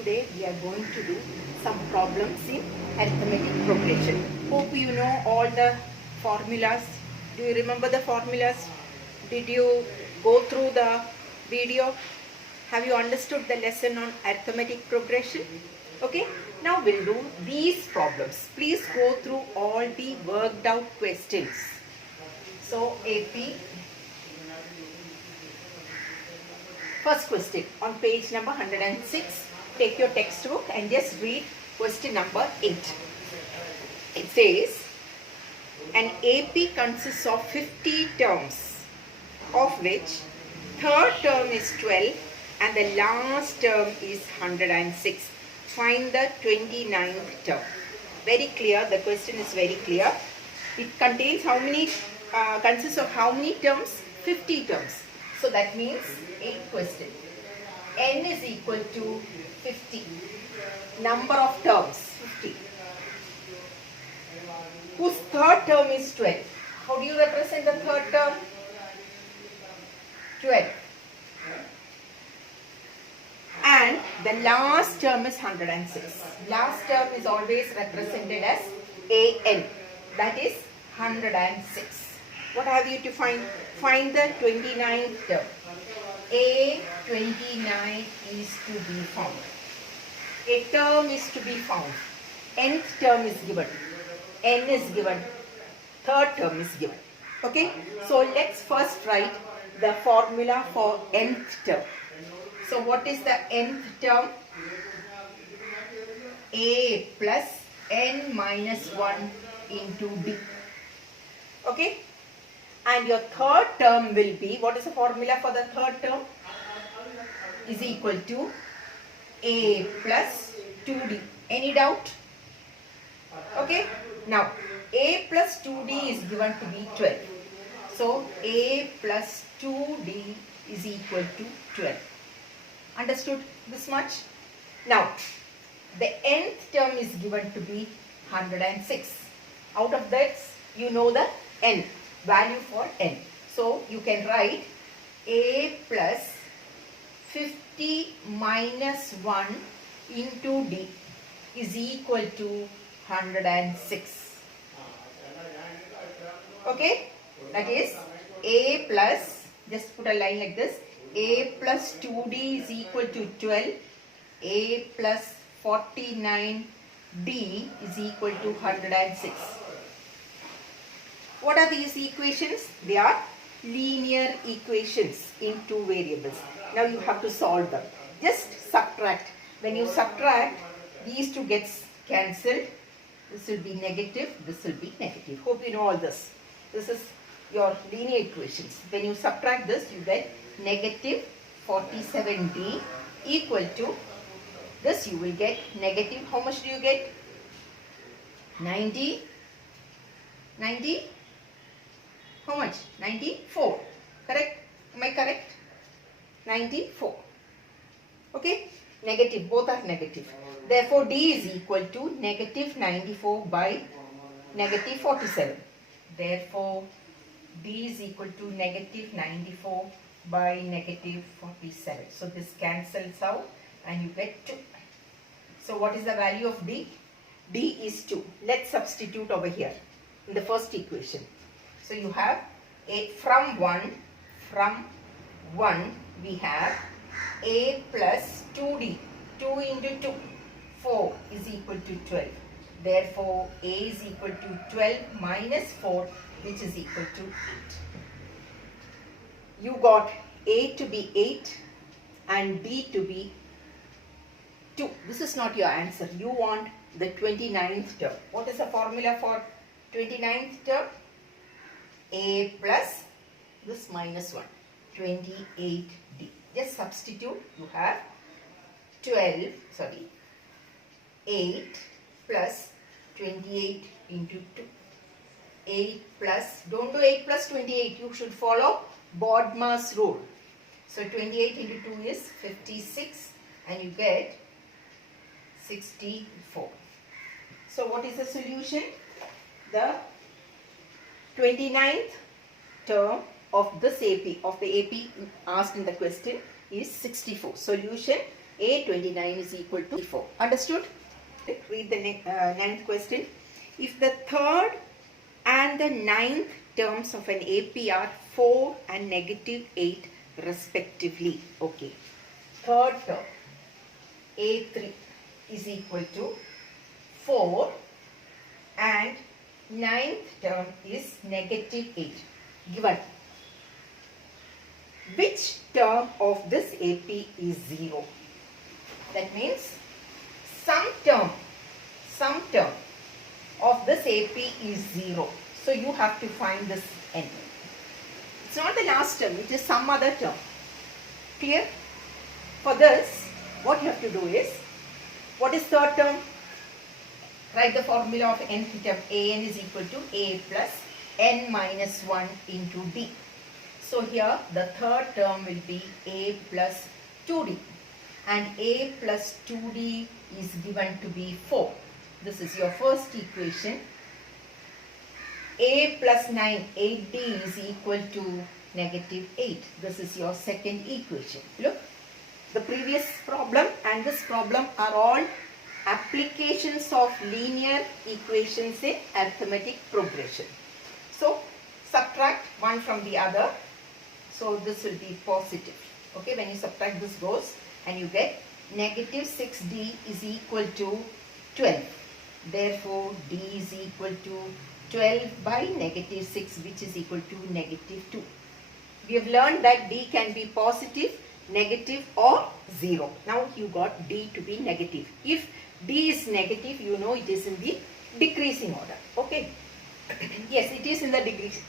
today we are going to do some problems in arithmetic progression. Hope you know all the formulas. Do you remember the formulas? Did you go through the video? Have you understood the lesson on arithmetic progression? Okay, now we'll do these problems. Please go through all the worked out questions. So AP, first question on page number 106. Take your textbook and just read question number 8. It says, an AP consists of 50 terms, of which third term is 12 and the last term is 106. Find the 29th term. Very clear, the question is very clear. It contains how many, consists of how many terms? 50 terms. So that means 8 question. N is equal to 50. Number of terms, 50. Whose third term is 12. How do you represent the third term? 12. And the last term is 106. Last term is always represented as AN. That is 106. What have you to find? Find the 29th term. A29 is to be found. A term is to be found. Nth term is given. N is given. Third term is given. Okay. So let's first write the formula for nth term. So what is the nth term? A plus n minus 1 into D. Okay. And your third term will be, what is the formula for the third term? Is equal to A plus 2D. Any doubt? Okay. Now, A plus 2D is given to be 12. So, A plus 2D is equal to 12. Understood this much? Now, the nth term is given to be 106. Out of that, you know the n. Value for n. So, you can write A plus 50 minus 1 into D is equal to 106. Okay? That is A plus, just put a line like this, A plus 2D is equal to 12. A plus 49D is equal to 106. What are these equations? They are linear equations in two variables. Now you have to solve them. Just subtract. When you subtract, these two gets cancelled. This will be negative, this will be negative. Hope you know all this. This is your linear equations. When you subtract this, you get negative 47D equal to this. You will get negative, how much do you get? 90. How much? 94. Correct? Am I correct? 94. Okay? Negative. Both are negative. Therefore, D is equal to negative 94 by negative 47. Therefore, D is equal to negative 94 by negative 47. So, this cancels out and you get 2. So, what is the value of D? D is 2. Let's substitute over here in the first equation. So, you have from 1 we have A plus 2D. 2 into 2. 4 is equal to 12. Therefore, A is equal to 12 minus 4, which is equal to 8. You got A to be 8 and D to be 2. This is not your answer. You want the 29th term. What is the formula for 29th term? A plus this minus 1. 28D. Just substitute. You have 8 plus 28 into 2. 8 plus, don't do 8 plus 28. You should follow Bodmer's rule. So 28 into 2 is 56 and you get 64. So what is the solution? The 29th term of this AP, of the AP asked in the question is 64. Solution A29 is equal to 4. Understood? Read the ninth question. If the third and the ninth terms of an AP are 4 and -8 respectively. Okay. Third term A3 is equal to 4 and ninth term is -8. Given. Which term of this AP is 0? That means some term of this AP is 0. So you have to find this n. It's not the last term, it is some other term. Clear? For this, what you have to do is, what is third term? Write the formula of nth term. An is equal to A plus n minus 1 into D. So here the third term will be A plus 2D. And A plus 2D is given to be 4. This is your first equation. A plus 9, 8D is equal to -8. This is your second equation. Look, the previous problem and this problem are all applications of linear equations in arithmetic progression. So, subtract one from the other. So, this will be positive. Okay, when you subtract this goes and you get -6D is equal to 12. Therefore, D is equal to 12 by -6, which is equal to -2. We have learned that D can be positive, negative or 0. Now you got D to be negative. If D is negative, you know it is in the decreasing order. Okay. Yes, it is in the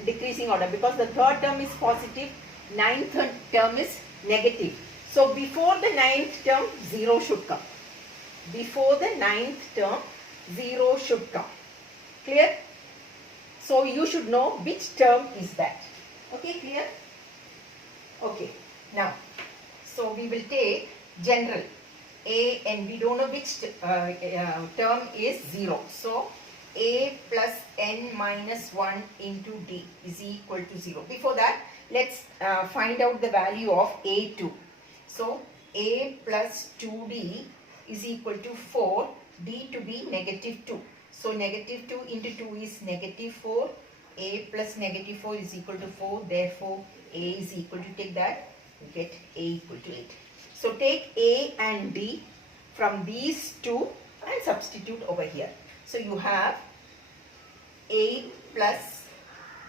decreasing order because the third term is positive, ninth term is negative. So before the ninth term, 0 should come. Before the ninth term, 0 should come. Clear? So you should know which term is that. Okay, clear? Okay. Now, so we will take general A and we don't know which term is 0. So A plus n minus 1 into D is equal to 0. Before that, let's find out the value of A2. So A plus 2D is equal to 4, D to be -2. So -2 into 2 is -4. A plus -4 is equal to 4. Therefore, A is equal to, take that, you get A equal to 8. So take A and D from these two and substitute over here. So you have 8 plus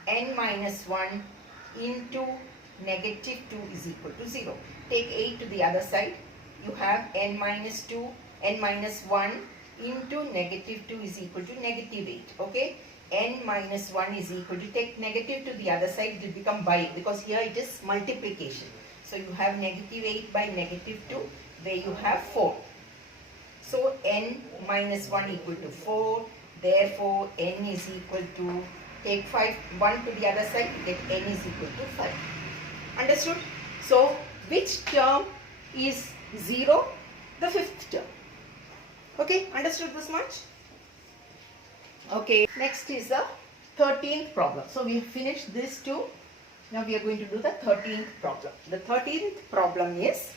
n minus 1 into -2 is equal to 0. Take 8 to the other side. You have n minus 2, n minus 1 into -2 is equal to -8. Okay. N minus 1 is equal to, take negative to the other side, it will become by, because here it is multiplication. So you have -8 by -2, where you have 4. So n minus 1 equal to 4. Therefore, n is equal to, take 1 to the other side, you get n is equal to 5. Understood? So, which term is 0? The fifth term. Okay, understood this much? Okay, next is the 13th problem. So, we have finished this two. Now, we are going to do the 13th problem. The 13th problem is,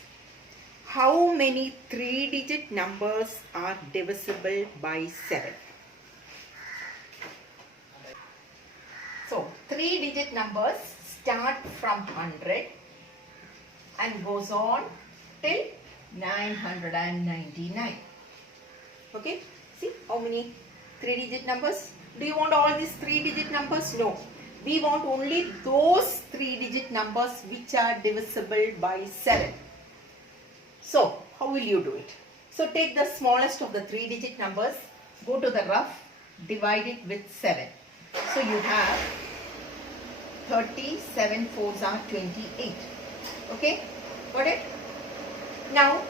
how many 3-digit numbers are divisible by 7? So, 3-digit numbers start from 100 and goes on till 999. Okay, see how many 3-digit numbers? Do you want all these 3-digit numbers? No. We want only those 3-digit numbers which are divisible by 7. So, how will you do it? So, take the smallest of the 3-digit numbers, go to the rough, divide it with 7. So, you have 37 4s are 28. Okay, got it? Now,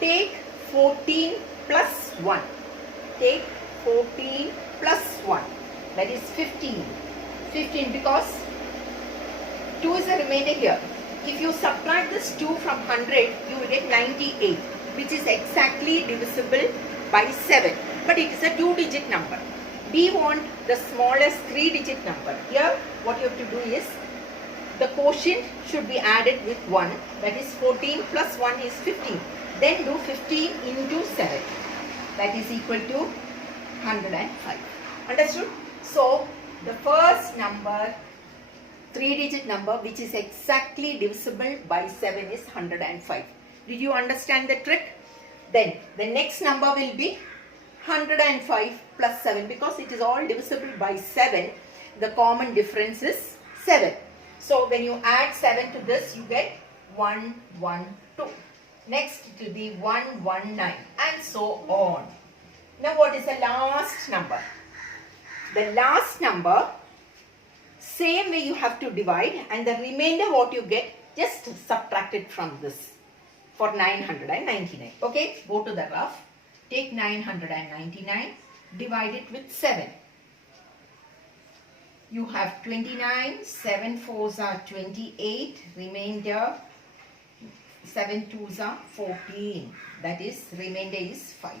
take 14 plus 1. Take 14 plus 1. That is 15. 15 because 2 is the remainder here. If you subtract this 2 from 100, you will get 98, which is exactly divisible by 7. But it is a 2-digit number. We want the smallest 3-digit number. Here, what you have to do is, the quotient should be added with 1. That is 14 plus 1 is 15. Then do 15 into 7. That is equal to 105. Understood? So, the first number, 3-digit number which is exactly divisible by 7 is 105. Did you understand the trick? Then the next number will be 105 plus 7, because it is all divisible by 7. The common difference is 7. So when you add 7 to this, you get 112. Next it will be 119 and so on. Now what is the last number? The last number, same way you have to divide, and the remainder what you get, just subtract it from this for 999. Okay, go to the rough. Take 999, divide it with 7. You have 29, 7 4s are 28, remainder 7 2s are 14. That is, remainder is 5.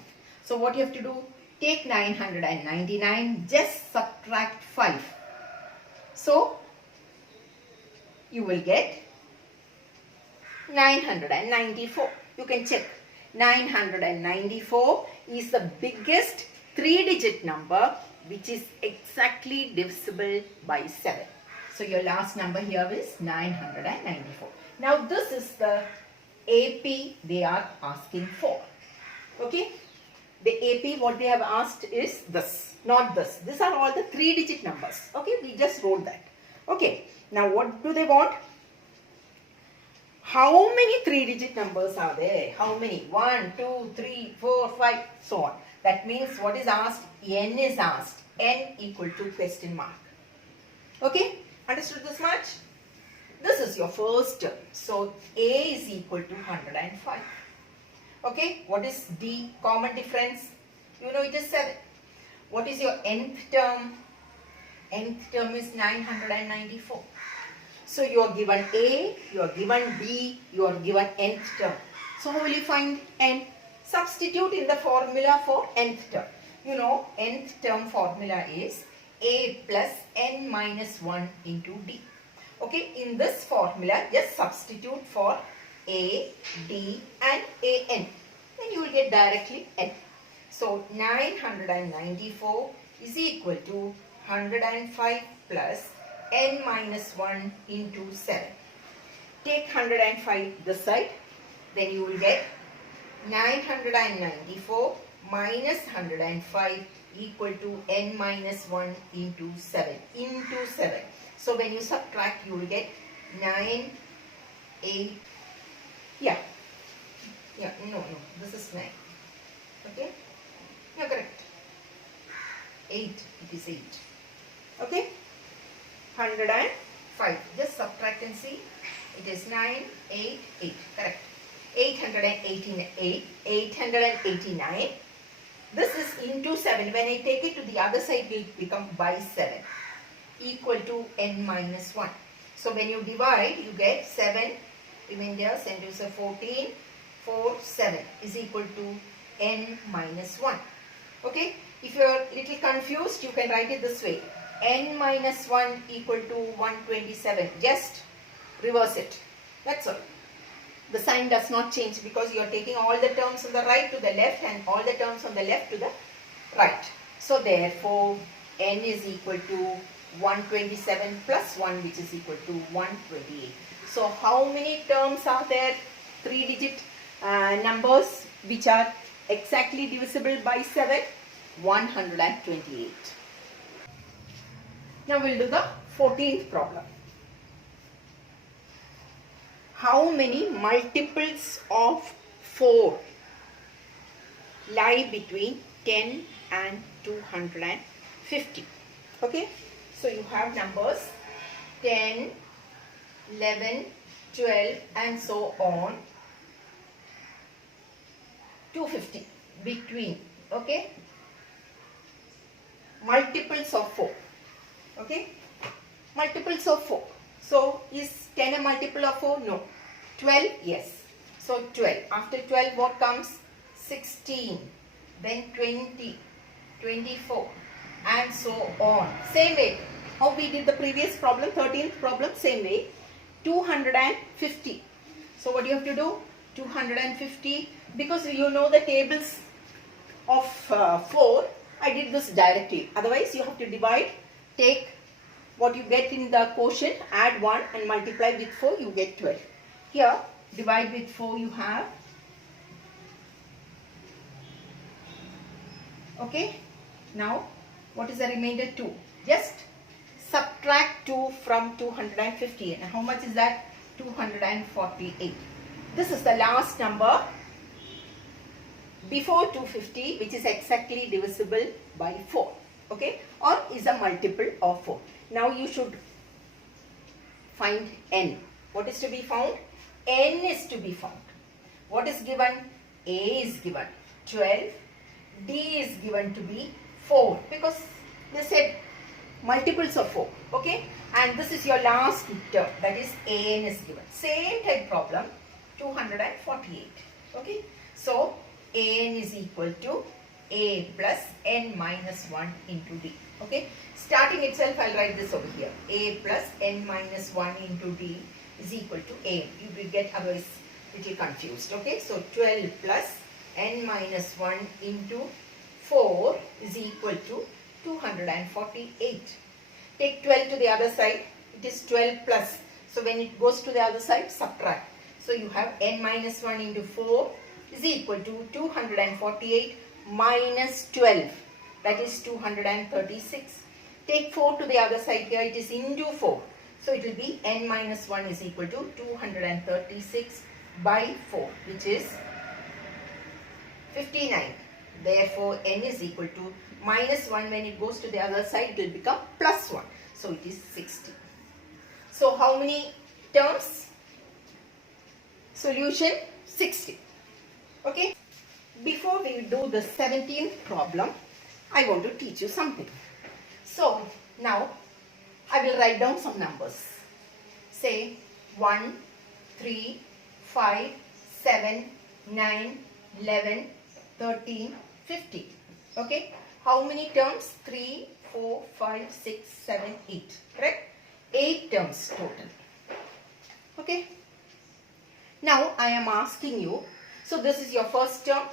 So what you have to do? Take 999, just subtract 5. So you will get 994. You can check. 994 is the biggest 3-digit number which is exactly divisible by 7. So your last number here is 994. Now this is the AP they are asking for. Okay. The AP what they have asked is this, not this. These are all the 3-digit numbers. Okay. We just wrote that. Okay. Now what do they want? How many 3-digit numbers are there? How many? 1, 2, 3, 4, 5, so on. That means what is asked? N is asked. N equal to question mark. Okay? Understood this much? This is your first term. So, A is equal to 105. Okay? What is D? Common difference? You know it is 7. What is your nth term? Nth term is 994. So you are given A, you are given B, you are given nth term. So how will you find n? Substitute in the formula for nth term. You know nth term formula is A plus n minus 1 into D. Okay, in this formula just substitute for A, D and An. Then you will get directly n. So 994 is equal to 105 plus n minus 1 into 7. Take 105 this side. Then you will get 994 minus 105 equal to n minus 1 into 7. Into 7. So when you subtract, you will get 9, 8. Yeah. Yeah, no. This is 9. Okay? Yeah, correct. 8. It is 8. Okay? 105. Just subtract and see. It is 9, 8, 8. Correct. 889. This is into 7. When I take it to the other side, it will become by 7. Equal to n minus 1. So when you divide, you get 7. Remainder, centers are 14. 4, 7 is equal to n minus 1. Okay. If you are little confused, you can write it this way. N minus 1 equal to 127. Just reverse it. That's all. The sign does not change because you are taking all the terms on the right to the left and all the terms on the left to the right. So therefore, n is equal to 127 plus 1, which is equal to 128. So how many terms are there? 3-digit numbers which are exactly divisible by 7? 128. Now we'll do the 14th problem. How many multiples of 4 lie between 10 and 250? Okay, so you have numbers 10, 11, 12 and so on. 250 between. Okay, multiples of 4. Okay, multiples of 4. So is 10 a multiple of 4? No. 12? Yes. So 12. After 12 what comes? 16. Then 20. 24. And so on. Same way. How we did the previous problem, 13th problem, same way. 250. So what do you have to do? 250 because you know the tables of 4, I did this directly. Otherwise, you have to divide, take what you get in the quotient, add 1 and multiply with 4, you get 12. Here, divide with 4, you have. Okay. Now, what is the remainder? 2. Just subtract 2 from 250. And how much is that? 248. This is the last number before 250, which is exactly divisible by 4. Okay, or is a multiple of 4. Now you should find n. What is to be found? N is to be found. What is given? A is given 12. D is given to be 4, because they said multiples of 4. Okay, and this is your last term, that is an is given. Same type problem, 248. Okay, so an is equal to a plus n minus 1 into d. Okay, starting itself I'll write this over here. A plus n minus 1 into d is equal to a. You will get otherwise little confused. Okay, so 12 plus n minus 1 into 4 is equal to 248. Take 12 to the other side. It is 12 plus. So when it goes to the other side, subtract. So you have n minus 1 into 4 is equal to 248 minus 12. That is 236. Take 4 to the other side here. It is into 4. So it will be n minus 1 is equal to 236 by 4, which is 59. Therefore, n is equal to minus 1. When it goes to the other side, it will become plus 1. So it is 60. So how many terms? Solution 60. Okay. Before we do the 17th problem, I want to teach you something. So now I will write down some numbers. Say 1, 3, 5, 7, 9, 11, 13, 15. Okay. How many terms? 3, 4, 5, 6, 7, 8. Correct? 8 terms total. Okay. Now I am asking you, so this is your first term,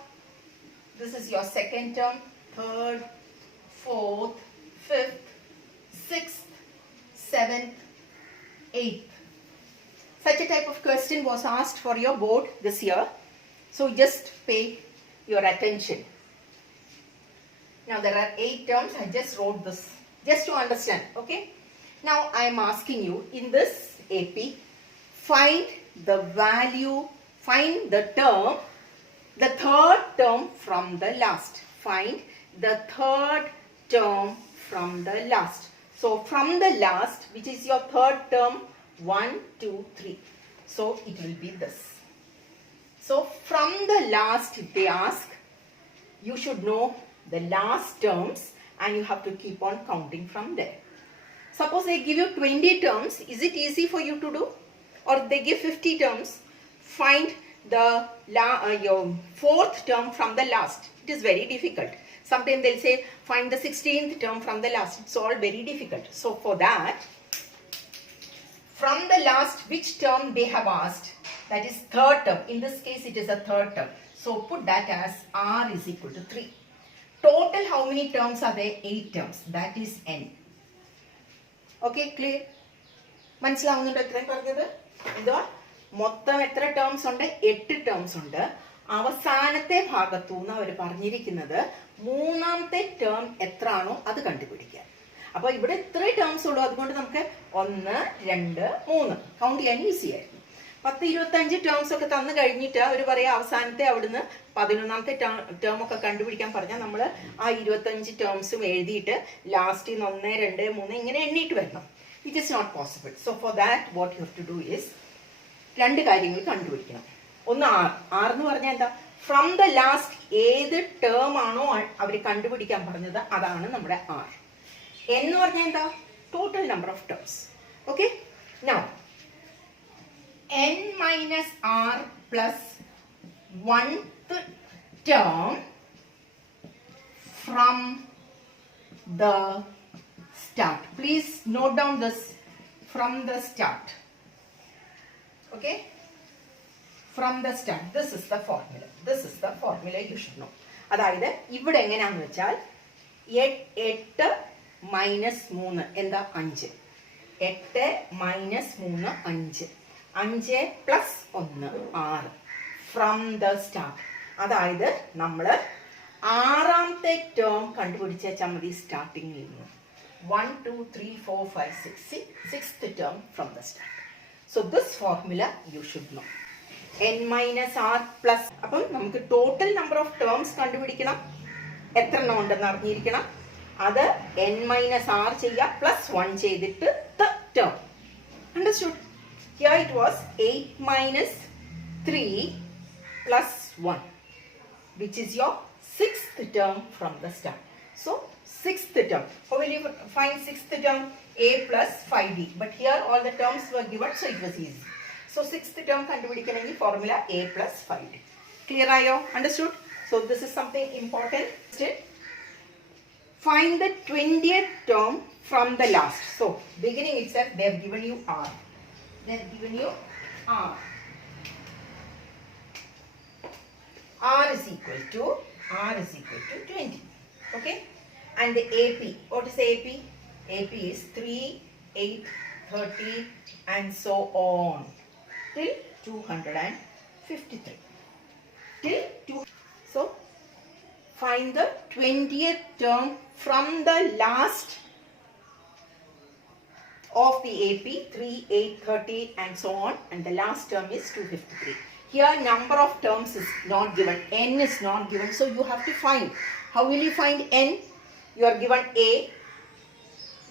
this is your second term, third, fourth, fifth, sixth, seventh, eighth. Such a type of question was asked for your board this year. So just pay your attention. Now there are 8 terms. I just wrote this just to understand. Okay. Now I am asking you in this AP, find the value, find the term, the third term from the last. Find the third term from the last. So from the last, which is your third term, 1, 2, 3. So it will be this. So from the last, if they ask, you should know the last terms and you have to keep on counting from there. Suppose they give you 20 terms, is it easy for you to do? Or they give 50 terms, find the your fourth term from the last. It is very difficult. Sometimes they'll say find the 16th term from the last. It's all very difficult. So for that, from the last, which term they have asked, that is third term. In this case, it is a third term. So put that as r is equal to 3. Total, how many terms are there? 8 terms. That is n. Okay, clear? മനസ്സിലാവുന്നുണ്ടോ എത്രയും പറഞ്ഞത്? ഇതോ മൊത്തം എത്ര terms ഉണ്ട്? 8 terms ഉണ്ട്. അവസാനത്തെ ഭാഗത്തുനിന്ന് അവർ പറഞ്ഞിരിക്കുന്നത് മൂന്നാമത്തെ ടേം എത്രയാണോ അത് കണ്ടുപിടിക്കാൻ. അപ്പോൾ ഇവിടെ ഇത്ര ടേംസ് ഉള്ളൂ. അതുകൊണ്ട് നമുക്ക് 1, 2, 3 കൗണ്ട് ചെയ്യാൻ ഈസി ആയിരുന്നു. 10-25 ടേംസ് ഒക്കെ തന്നു കഴിഞ്ഞിട്ട് അവർ പറയാം അവസാനത്തെ അവിടുന്ന് 11ാമത്തെ ടേം ഒക്കെ കണ്ടുപിടിക്കാൻ പറഞ്ഞാൽ നമ്മൾ ആ 25 ടേംസും എഴുതിയിട്ട് ലാസ്റ്റ് 1, 2, 3 ഇങ്ങനെ എണ്ണിയിട്ട് വരണം. It is not possible. So for that what you have to do is 2 കാര്യങ്ങൾ കണ്ടുപിടിക്കണം. ഒന്ന് ആർ എന്ന് പറഞ്ഞാൽ എന്താ? ഫ്രം ദ ലാസ്റ്റ് ഏത് ടേം ആണോ അവർ കണ്ടുപിടിക്കാൻ പറഞ്ഞത് അതാണ് നമ്മുടെ ആർ. എന്ന് പറഞ്ഞാൽ എന്താ? Total number of terms. Okay. Now n minus r plus 1th term from the start. Please note down this, from the start. Okay? from the start. This is the formula. This is the formula you should know. അതായത് ഇവിടെ എങ്ങനെയാണെന്ന് വെച്ചാൽ 8 minus 3 എന്താ 5. 8 minus 3 5. 5 plus 1 6. From the start. അതായത് നമ്മൾ ആറാമത്തെ term കണ്ടുപിടിച്ച മതി സ്റ്റാർട്ടിങ്ങിൽ നിന്ന്. 1 2 3 4 5 6. Sixth term from the start. So this formula you should know. n minus r plus. അപ്പം നമുക്ക് ടോട്ടൽ നമ്പർ ഓഫ് ടേംസ് കണ്ടുപിടിക്കണം. എത്ര എണ്ണം ഉണ്ടെന്ന് അറിഞ്ഞിരിക്കണം. അത് n minus r ചെയ്യുക പ്ലസ് 1 ചെയ്തിട്ട് term. Understood? Here it was 8 minus 3 plus 1, which is your sixth term from the start. So sixth term. How will you find sixth term? A plus 5b. But here all the terms were given, so it was easy. So sixth term kandupidikkanengil formula a plus 5b. Clear ayo? Understood? So this is something important. Find the 20th term from the last. So beginning itself they have given you r. They have given you r. r is equal to 20. Okay? And the AP, what is AP? AP is 3, 8, 30 and so on till 253. Till 2. So find the 20th term from the last of the AP, 3, 8, 30 and so on, and the last term is 253. Here number of terms is not given, n is not given, so you have to find. How will you find n? You are given a,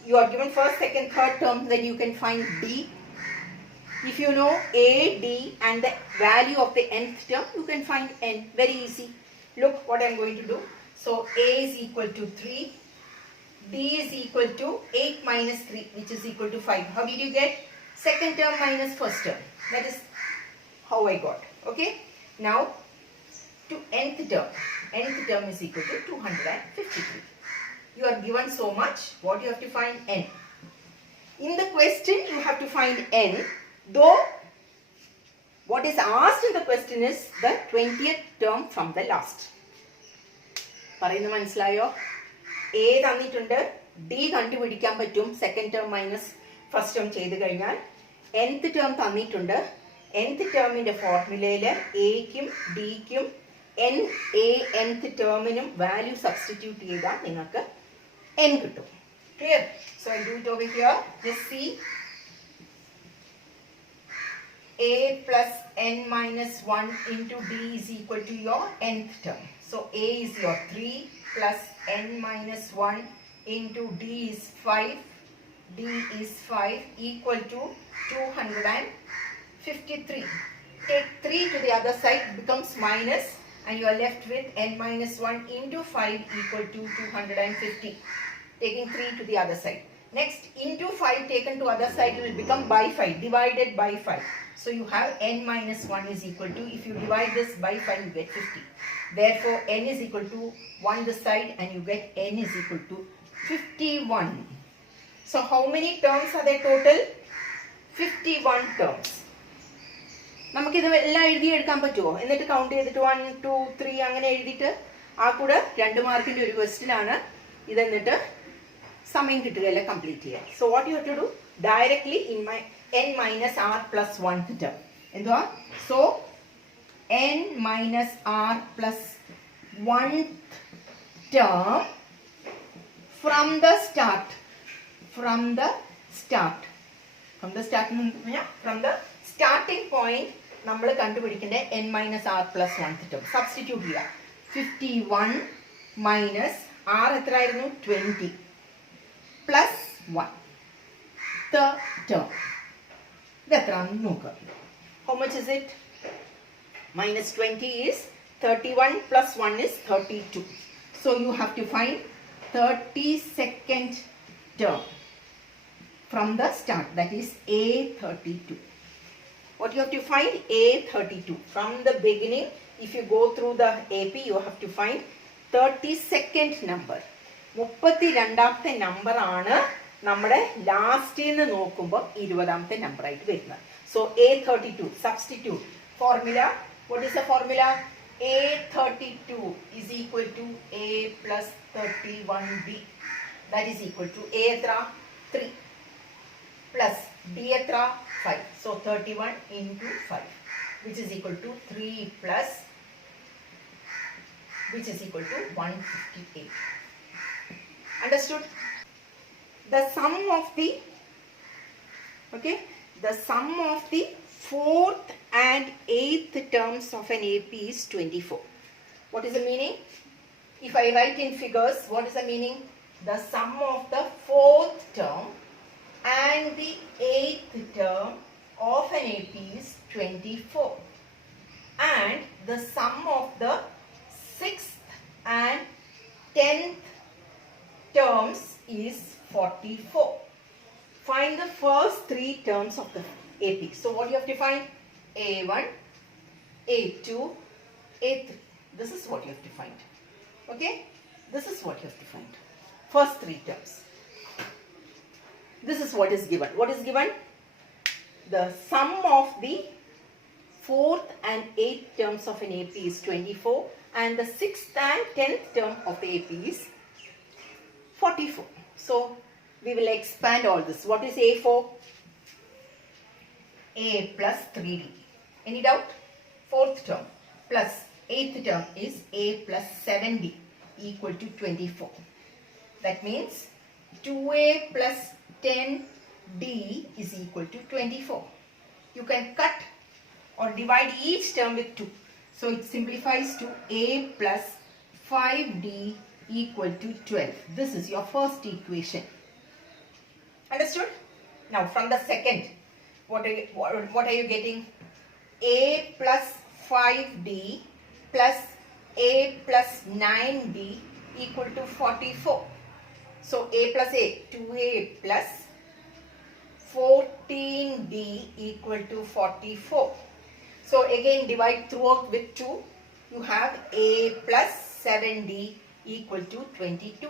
you are given first, second, third term, then you can find d. If you know a, d and the value of the nth term, you can find n. Very easy. Look what I am going to do. So a is equal to 3, d is equal to 8 minus 3, which is equal to 5. How did you get? Second term minus first term. That is how I got. Okay. Now to nth term. Nth term is equal to 253. You are given so much. What you have to find? N. In the question you have to find n. Though what is asked in the question is the 20th term from the last. പറയുന്നത് മനസ്സിലായോ? A തന്നിട്ടുണ്ട്, D കണ്ടുപിടിക്കാൻ പറ്റും second term minus first term ചെയ്ത് കഴിഞ്ഞാൽ. nth term തന്നിട്ടുണ്ട്. nth ടേമിന്റെ ഫോർമുലയിൽ എക്കും ഡിക്കും nth ടേമിനും value substitute ചെയ്താൽ നിങ്ങൾക്ക് n കിട്ടും. Clear? So I do it over here. Just see. A plus n minus 1 into d is equal to your nth term. So A is your 3 plus n minus 1 into d is 5. D is 5 equal to 253. Take 3 to the other side, becomes minus, and you are left with n minus 1 into 5 equal to 250. Taking 3 to the other side. Next, into 5 taken to other side will become by 5, divided by 5. So you have n minus 1 is equal to, if you divide this by 5, you get 50. Therefore, n is equal to 1 this side and you get n is equal to 51. So how many terms are there total? 51 terms. നമുക്കിത് എല്ലാം എഴുതിയെടുക്കാൻ പറ്റുമോ? എന്നിട്ട് count ചെയ്തിട്ട് 1 2 3 അങ്ങനെ എഴുതിയിട്ട് ആ കൂടെ 2 മാർക്കിൻ്റെ ഒരു ക്വസ്റ്റ്യൻ ആണ് ഇതെന്നിട്ട് സമയം കിട്ടുകയല്ല കംപ്ലീറ്റ് ചെയ്യാൻ. So what you have to do? Directly in my n minus r plus 1th term. എന്തുവാ? So n minus r plus 1th term from the start. From the start. From the start from the starting point നമ്മൾ കണ്ടുപിടിക്കേണ്ട n minus r plus 1th term. Substitute ചെയ്യുക. 51 minus r എത്രയായിരുന്നു? 20 plus 1. The term. ഇതെത്രയാണെന്ന് നോക്കുക. How much is it? Minus 20 is 31 plus 1 is 32. So you have to find 32nd term from the start. That is A32. What you have to find? A32. From the beginning, if you go through the AP, you have to find 32nd number. 32ാമത്തെ number ആണ് നമ്മുടെ ലാസ്റ്റിൽ നിന്ന് നോക്കുമ്പോൾ 20ാമത്തെ number ആയിട്ട് വരുന്നത്. So A32 substitute formula. What is the formula? A32 is equal to A plus 31B. That is equal to A etra 3 plus B etra 5. So 31 into 5, which is equal to 3 plus, which is equal to 158. Understood? The sum of the, the sum of the 4th and 8th terms of an AP is 24. What is the meaning? If I write in figures, what is the meaning? The sum of the 4th term and the 8th term of an AP is 24. And the sum of the 6th and 10th terms is 44. Find the first 3 terms of the AP. So what you have to find? A1, A2, A3. This is what you have to find. Okay? This is what you have to find. First 3 terms. This is what is given. What is given? The sum of the 4th and 8th terms of an AP is 24 and the 6th and 10th term of the AP is 44. So we will expand all this. What is A for? A plus 3D. Any doubt? 4th term plus 8th term is A plus 7D equal to 24. That means 2A plus 10D is equal to 24. You can cut or divide each term with 2. So it simplifies to A plus 5D equal to 12. This is your first equation. Understood? Now from the second, what are you getting? A plus 5D plus A plus 9D equal to 44. So A plus A, 2A plus 14D equal to 44. So again divide throughout with 2. You have A plus 7D equal to 22.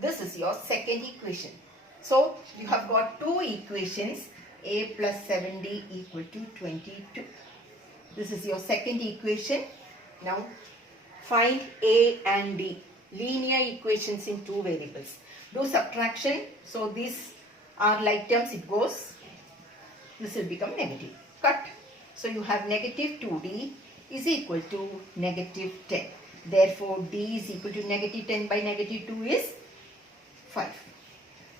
This is your second equation. So you have got 2 equations, A plus 7D equal to 22. This is your second equation. Now find A and D, linear equations in 2 variables. Do subtraction. So these are like terms, it goes. This will become negative. Cut. So you have negative 2D is equal to negative 10. Therefore D is equal to negative 10 by negative 2 is 5.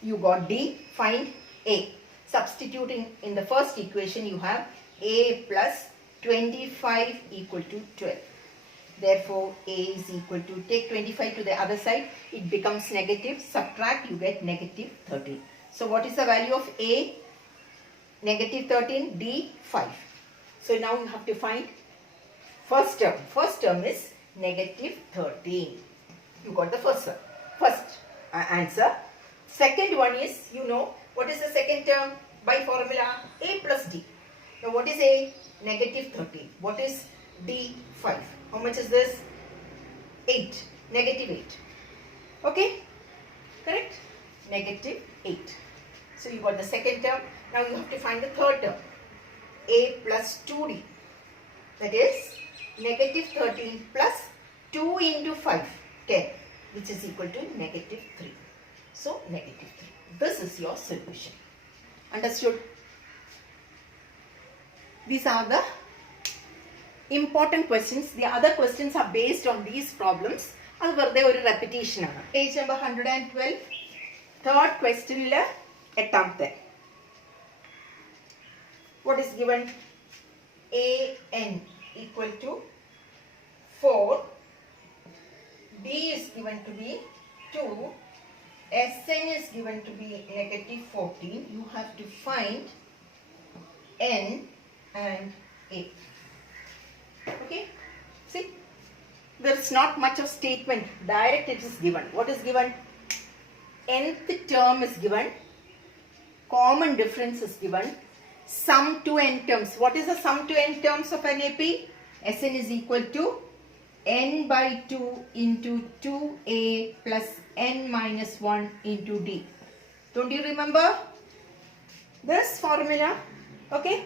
You got D. Find A. Substituting in the first equation, you have A plus 25 equal to 12. Therefore A is equal to, take 25 to the other side, it becomes negative. Subtract, you get negative 13. So what is the value of A? Negative 13, D 5. So now you have to find first term. First term is negative 13. You got the first answer. Second one is, you know, what is the second term? By formula A plus D. Now what is A? Negative 13. What is D? 5. How much is this? 8. Negative 8. Okay? Correct? Negative 8. So you got the second term. Now you have to find the third term. A plus 2D. That is negative 13 plus 2 into 5. 10. Which is equal to negative 3. So negative 3. This is your solution. Understood? These are the important questions. The other questions are based on these problems. അത് വെറുതെ ഒരു repetition ആണ്. Page number 112. Third question ലെ എട്ടാമത്തെ. What is given? AN equal to 4. B is given to be 2. Sn is given to be negative 14. You have to find N and A. Okay? See? There is not much of statement. Direct it is given. What is given? Nth term is given. Common difference is given. Sum to n terms. What is the sum to n terms of an AP? Sn is equal to n by 2 into 2a plus n minus 1 into d. Don't you remember this formula? Okay.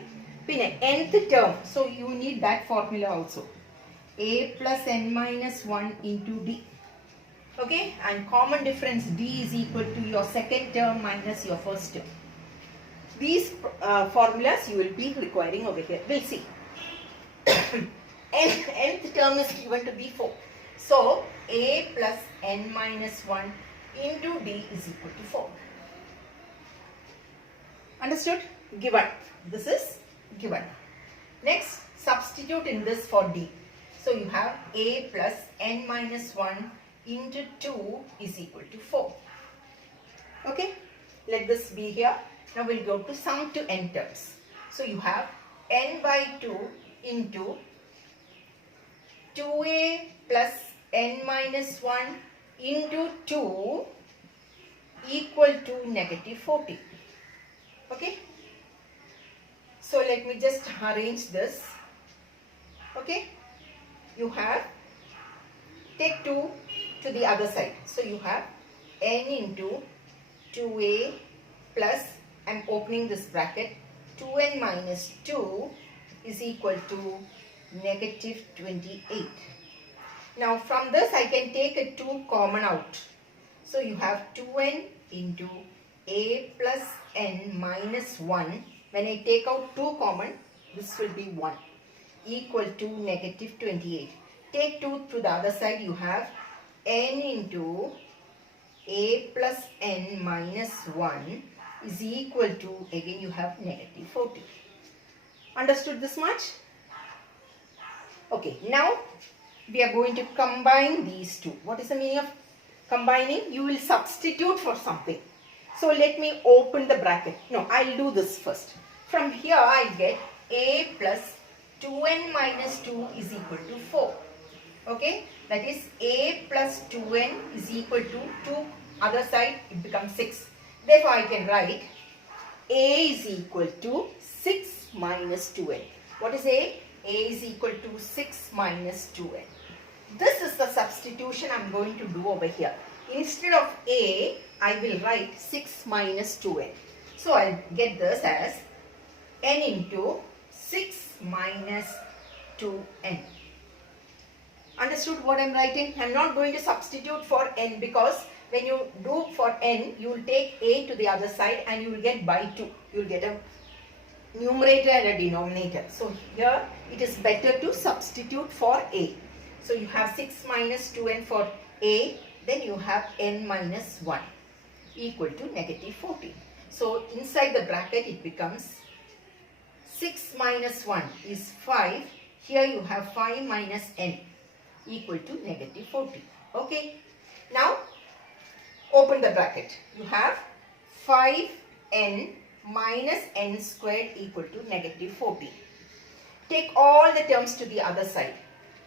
പിന്നെ nth term, so you need that formula also. A plus n minus 1 into d. Okay, and common difference d is equal to your second term minus your first term. These formulas you will be requiring over here. We'll see. Nth term is given to be 4. So a plus n minus 1 into d is equal to 4. Understood? Given. This is given. Next, substitute in this for d. So you have a plus n minus 1 into 2 is equal to 4. Okay, let this be here. Now we'll go to sum to n terms. So you have n by 2 into 2a plus n minus 1 into 2 equal to negative 40. Okay, so let me just arrange this. Okay, you have, take 2 to the other side. So you have n into 2a plus, I'm opening this bracket, 2n minus 2 is equal to negative 28. Now from this I can take a 2 common out. So you have 2n into a plus n minus 1. When I take out 2 common, this will be 1, equal to negative 28. Take 2 to the other side, you have n into a plus n minus 1 is equal to, again you have negative 40. Understood this much? Okay, now we are going to combine these two. What is the meaning of combining? You will substitute for something. So let me open the bracket. No, I'll do this first. From here I get a plus 2n minus 2 is equal to 4. Okay, that is a plus 2n is equal to 2, other side it becomes 6. Therefore I can write a is equal to 6 minus 2n. What is a? A is equal to 6 minus 2n. This is the substitution I'm going to do over here. Instead of a, I will write 6 minus 2n. So I'll get this as n into 6 minus 2n. Understood what I'm writing? I'm not going to substitute for n, because when you do for n, you will take a to the other side and you will get by 2. You will get a numerator and a denominator. So here it is better to substitute for a. So you have 6 minus 2n for a, then you have n minus 1 equal to negative 40. So inside the bracket it becomes 6 minus 1 is 5. Here you have 5 minus n equal to negative 40. Okay. Now open the bracket. You have 5n minus n squared equal to negative 40. Take all the terms to the other side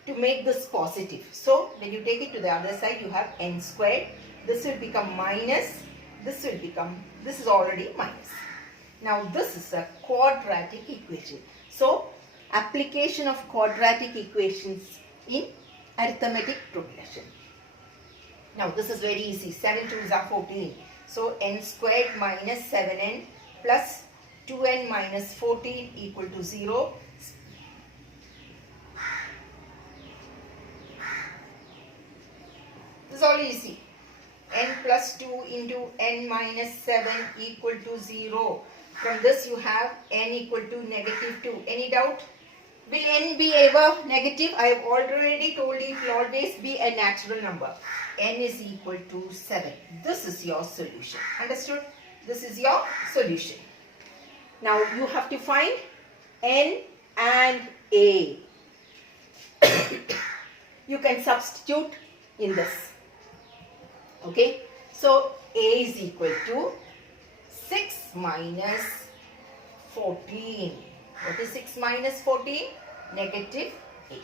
to make this positive. So when you take it to the other side, you have n squared. This will become minus. This will become, this is already minus. Now this is a quadratic equation. So application of quadratic equations in arithmetic progression. Now this is very easy. 7 2s are 14. So n squared minus 7n plus 2n minus 14 equal to 0. This is all easy. N plus 2 into n minus 7 equal to 0. From this you have n equal to negative 2. Any doubt? Will n be ever negative? I have already told you it will always be a natural number. N is equal to 7. This is your solution. Understood? This is your solution. Now you have to find n and a. You can substitute in this. Okay. So a is equal to 6 minus 14. What is 6 minus 14? Negative 8.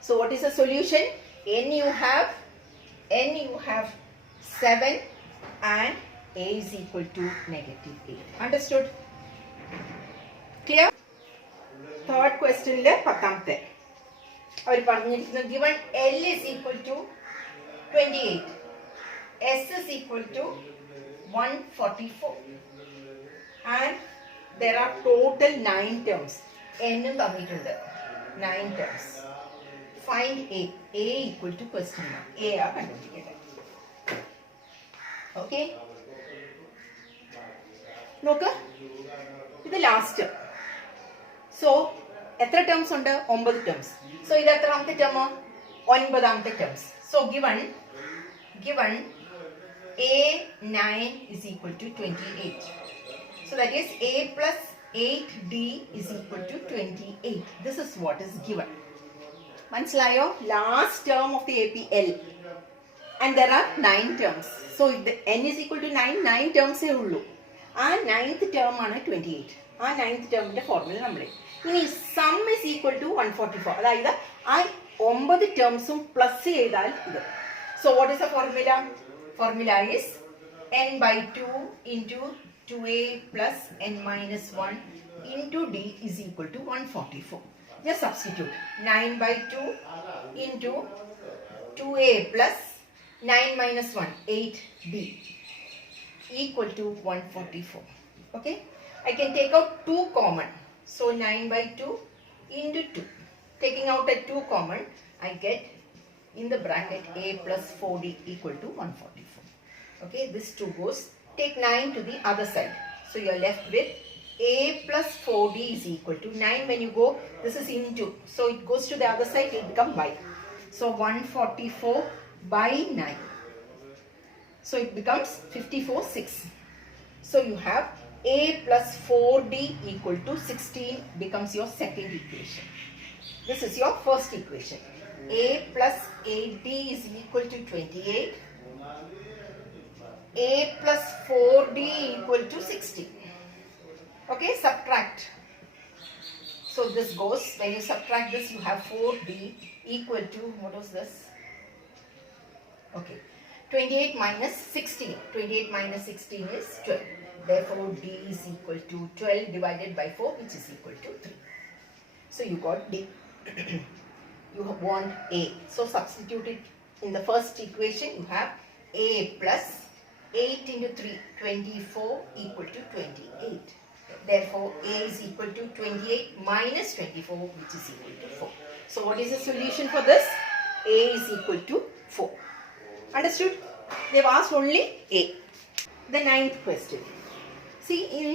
So what is the solution? N you have 7 and a is equal to negative 8. Understood? Clear? Third question le pathamte. Given L is equal to 28. S is equal to 144. And there are total 9 terms. N തന്നിട്ടുണ്ട് 9 terms. Find A. A equal to question mark. A ആ കണ്ടുപിടിക്കേണ്ടത്. Okay. നോക്ക്, ഇത് last. So എത്ര terms ഉണ്ട്? 9 terms. So ഇത് എത്രാമത്തെ term? 9ാമത്തെ terms. So given A9 is equal to 28. So that is A plus 8D is equal to 28. This is what is given. മനസ്സിലായോ? Last term of the APL. And there are 9 terms. So if the N is equal to 9 terms ഏ ഉള്ളൂ. ആ 9th term ആണ് 28. ആ 9th termന്റെ formula നമ്മൾ. ഇനി some is equal to 144. അതായത് ആ 9 ടേംസും പ്ലസ് ചെയ്താൽ ഇത്. So what is the formula? Formula is n by 2 into 2a plus n minus 1 into d is equal to 144. Just substitute 9 by 2 into 2a plus 9 minus 1 8d equal to 144. Okay, I can take out 2 common. So 9 by 2 into 2. Taking out a 2 common, I get in the bracket a plus 4d equal to 144. Okay, this 2 goes. Take 9 to the other side. So you are left with a plus 4d is equal to 9. When you go, this is into. So it goes to the other side, it will become by. So 144 by 9. So it becomes 54/6. So you have a plus 4d equal to 16 becomes your second equation. This is your first equation. A plus 8d is equal to 28. A plus 4d equal to 60. Okay, subtract. So this goes, when you subtract this, you have 4d equal to, what was this? Okay, 28 minus 16. 28 minus 16 is 12. Therefore, d is equal to 12 divided by 4, which is equal to 3. So you got d. You want a. So substitute it in the first equation. You have a plus 8 into 3, 24 equal to 28. Therefore, a is equal to 28 minus 24, which is equal to 4. So what is the solution for this? A is equal to 4. Understood? They've asked only A. The 9th question. See, in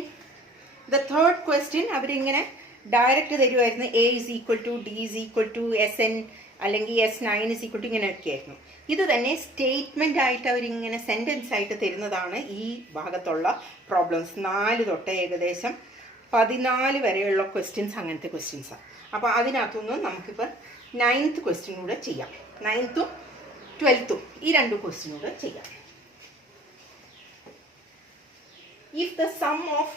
the 3rd question, അവരിങ്ങനെ direct തരുമായിരുന്നു A is equal to D is equal to SN അല്ലെങ്കിൽ S9 is equal to ഇങ്ങനെയൊക്കെ ആയിരുന്നു. ഇത് തന്നെ statement ആയിട്ട് അവരിങ്ങനെ sentence ആയിട്ട് തരുന്നതാണ് ഈ ഭാഗത്തുള്ള പ്രോബ്ലംസ്. 4 തൊട്ട് ഏകദേശം 14 വരെയുള്ള ക്വസ്റ്റ്യൻസ് അങ്ങനത്തെ ക്വസ്റ്റ്യൻസാണ്. അപ്പോൾ അതിനകത്തുനിന്ന് നമുക്കിപ്പോൾ 9th ക്വസ്റ്റ്യൻ കൂടെ ചെയ്യാം. 9th 12th ഈ 2 ക്വസ്റ്റ്യൻ കൂടെ ചെയ്യാം. If the sum of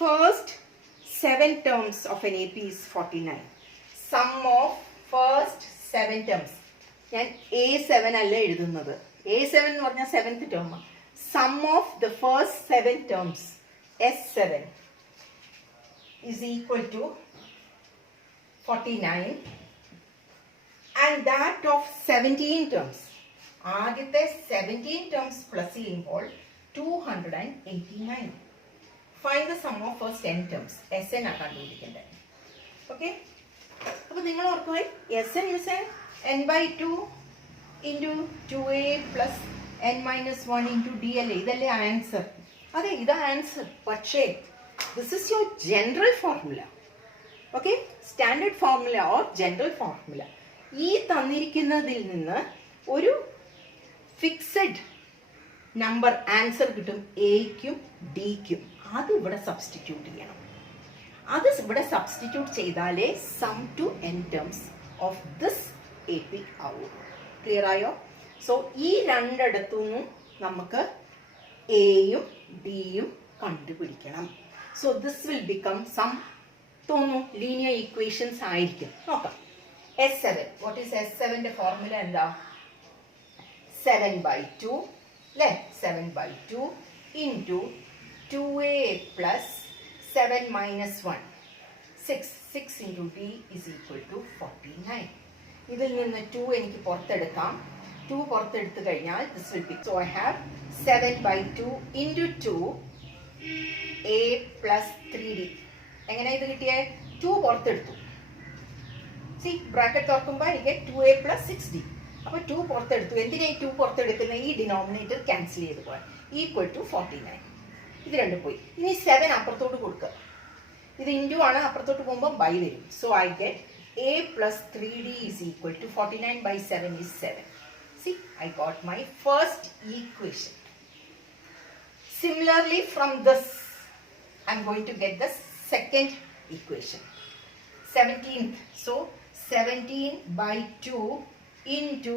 first 7 terms of an AP is 49. Sum of first 7 terms. ഞാൻ A7 അല്ല എഴുതുന്നത്. A7 എന്ന് പറഞ്ഞാൽ 7th term. Sum of the first 7 terms S7 is equal to 49 and that of 17 terms. ആദ്യത്തെ 17 terms plus ചെയ്യുമ്പോൾ 289. Find the sum of first 10 terms. SN ആണ് കണ്ടുപിടിക്കേണ്ടത്. Okay, അപ്പോൾ നിങ്ങൾ ഓർക്കുക SN is n by 2 into 2a plus n minus 1 into d അല്ലേ, ഇതല്ലേ answer. അതെ, ഇതാ ആൻസർ. പക്ഷേ this is your general formula. Okay, standard formula or general formula. ഈ തന്നിരിക്കുന്നതിൽ നിന്ന് ഒരു ഫിക്സഡ് നമ്പർ ആൻസർ കിട്ടും എയ്ക്കും ഡിക്കും. അത് ഇവിടെ സബ്സ്റ്റിറ്റ്യൂട്ട് ചെയ്യണം. അത് ഇവിടെ സബ്സ്റ്റിറ്റ്യൂട്ട് ചെയ്താലേ sum to N terms of this AP ആവും. ക്ലിയർ ആയോ? സോ ഈ രണ്ടിടത്തുനിന്നും നമുക്ക് എയും ഡിയും കണ്ടുപിടിക്കണം. So this will become sum തോന്നുന്നു ലീനിയർ ഈക്വേഷൻസ് ആയിരിക്കും. നോക്കാം. S7. വാട്ട് ഈസ് S7ന്റെ ഫോർമുല എന്താ? 7/2 അല്ലേ? 7/2 into 2a plus 7 minus 1. 6 into d is equal to 49. ഇതിൽ നിന്ന് 2 എനിക്ക് പുറത്തെടുക്കാം. 2 പുറത്തെടുത്തു കഴിഞ്ഞാൽ this will be. So I have 7/2 into 2 a plus 3d. എങ്ങനെ ഇത് കിട്ടിയേ? 2 പുറത്തെടുത്തു. സി ബ്രാക്കറ്റ് തുറക്കുമ്പോൾ എനിക്ക് 2a plus 6d. അപ്പോൾ 2 പുറത്തെടുത്തു. എന്തിനാ ഈ 2 പുറത്തെടുക്കുന്ന? ഈ ഡിനോമിനേറ്റർ ക്യാൻസൽ ചെയ്ത് പോകാൻ. Equal to 49. ഇത് രണ്ടും പോയി. ഇനി 7 അപ്പുറത്തോട്ട് കൊടുക്കുക. ഇത് ഇൻറ്റു ആണ്, അപ്പുറത്തോട്ട് പോകുമ്പോൾ ബൈ വരും. So I get a plus 3d is equal to 49 by 7 is 7. See, I got my first equation. Similarly, from this, I am going to get the second equation. 17th. So, 17 by 2 into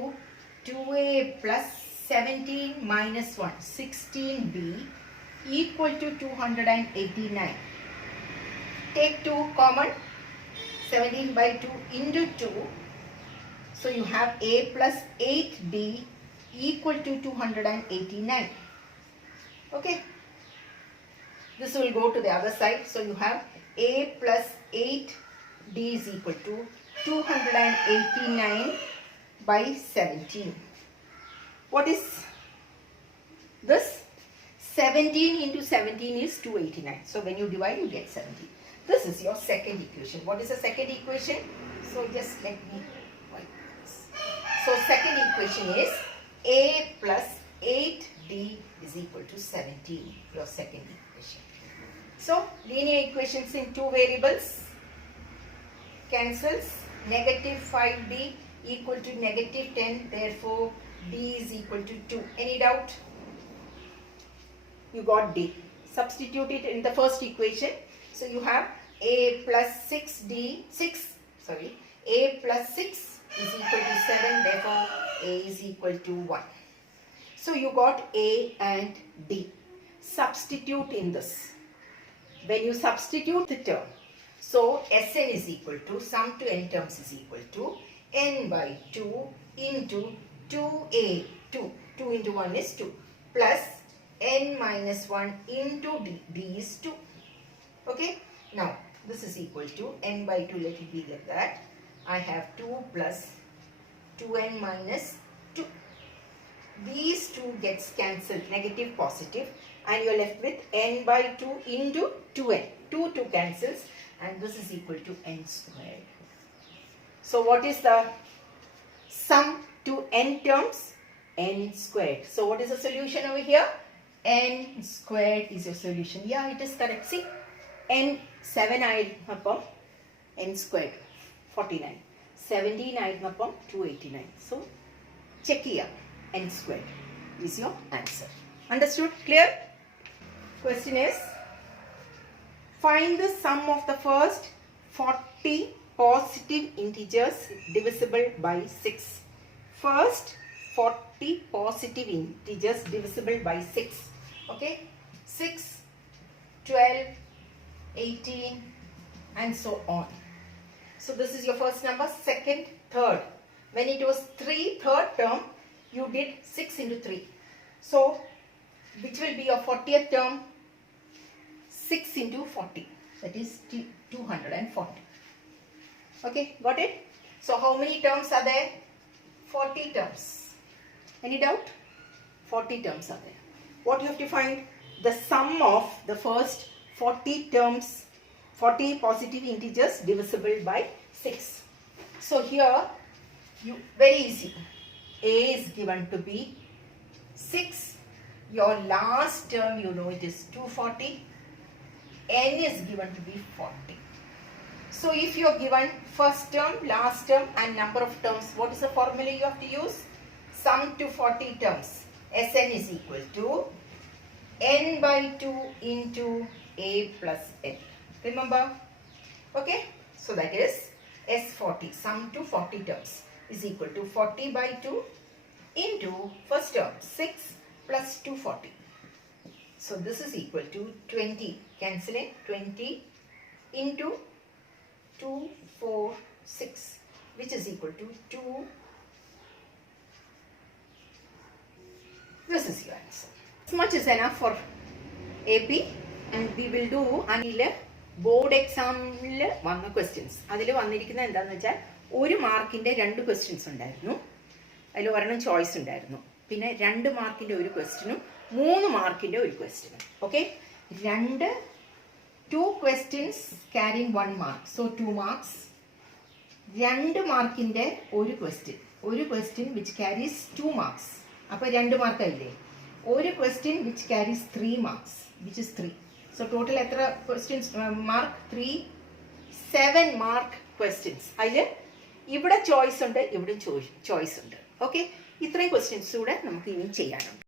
2a plus 17 minus 1, 16b equal to 289. Take 2 common. 17 by 2 into 2. So you have a plus 8b equal to 289. Okay. This will go to the other side. So you have a plus 8d is equal to 289 by 17. What is this? 17 into 17 is 289. So when you divide, you get 17. This is your second equation. What is the second equation? So just let me write this. So second equation is a plus 8d is equal to 17. Your second equation. So linear equations in two variables cancels. Negative 5d equal to negative 10. Therefore d is equal to 2. Any doubt? You got d. Substitute it in the first equation. So you have a plus 6 is equal to 7. Therefore a is equal to 1. So you got a and d. Substitute in this. When you substitute the term, so Sn is equal to, sum to n terms is equal to n by 2 into 2a, 2 into 1 is 2, plus n minus 1 into d, d is 2. Okay, now this is equal to n by 2, let it be like that. I have 2 plus 2n minus 2. These 2 gets cancelled, negative positive, and you are left with n by 2 into 2n. 2 cancels, and this is equal to n squared. So what is the sum to n terms? N squared. So what is the solution over here? N squared is your solution. Yeah, it is correct. See, n 7 ആയിരുന്നപ്പം n squared 49, 17 ആയിരുന്നപ്പം 289. So check here, n squared is your answer. Understood? Clear? Question is, find the sum of the first 40 positive integers divisible by 6. First 40 positive integers divisible by 6. Okay, 6, 12, 18 and so on. So this is your first number. Second, third. When it was 3, third term, you did 6 into 3. So which will be your 40th term? 6 into 40. That is 240. Okay, got it? So how many terms are there? 40 terms. Any doubt? 40 terms are there. What you have to find? The sum of the first 40 terms, 40 positive integers divisible by 6. So here, you very easy. A is given to be 6. Your last term, you know it is 240. N is given to be 40. So if you are given first term, last term and number of terms, what is the formula you have to use? Sum to 40 terms. Sn is equal to n by 2 into a plus n. Remember? Okay? So that is S40, sum to 40 terms, is equal to 40 by 2 into first term 6 plus 240. So this is equal to 20. Cancelling 20 into 246, which is equal to 2. This is your answer. This much is enough for AP, and we will do until board എക്സാമിൽ വന്ന questions. അതിൽ വന്നിരിക്കുന്നത് എന്താണെന്ന് വെച്ചാൽ 1 മാർക്കിൻ്റെ 2 questions ഉണ്ടായിരുന്നു. അതിൽ ഒരെണ്ണം ചോയ്സ് ഉണ്ടായിരുന്നു. പിന്നെ 2 മാർക്കിൻ്റെ ഒരു ക്വസ്റ്റ്യനും 3 മാർക്കിൻ്റെ ഒരു ക്വസ്റ്റ്യനും. Okay, 2 questions carrying 1 mark. So 2 marks. 2 മാർക്കിൻ്റെ ഒരു ക്വസ്റ്റ്യൻ which carries 2 marks. അപ്പോൾ 2 മാർക്ക് അല്ലേ? ഒരു question which carries 3 marks, which is 3. So total എത്ര questions മാർക്ക്? 3, 7 mark questions. അതിൽ ഇവിടെ ചോയ്സ് ഉണ്ട്, ഇവിടെ ചോയ്സ് ഉണ്ട്. ഓക്കെ, ഇത്രയും ക്വസ്റ്റ്യൻസ് കൂടെ നമുക്ക് ഇനി ചെയ്യാനുണ്ട്.